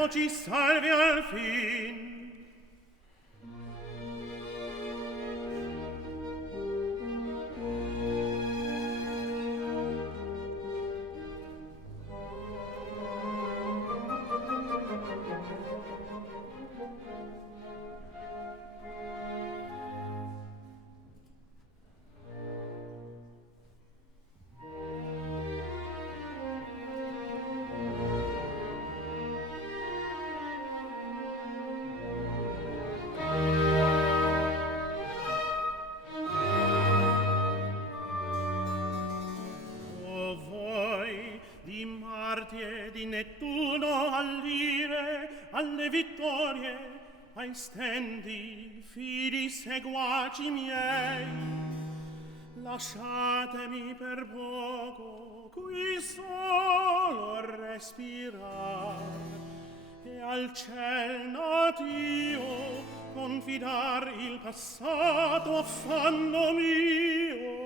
tempo ci salvi al fin. Di Nettuno all'ire, alle vittorie, ai stendi, fidi seguaci miei. Lasciatemi per poco qui solo respirar e al ciel natio confidar il passato affanno mio.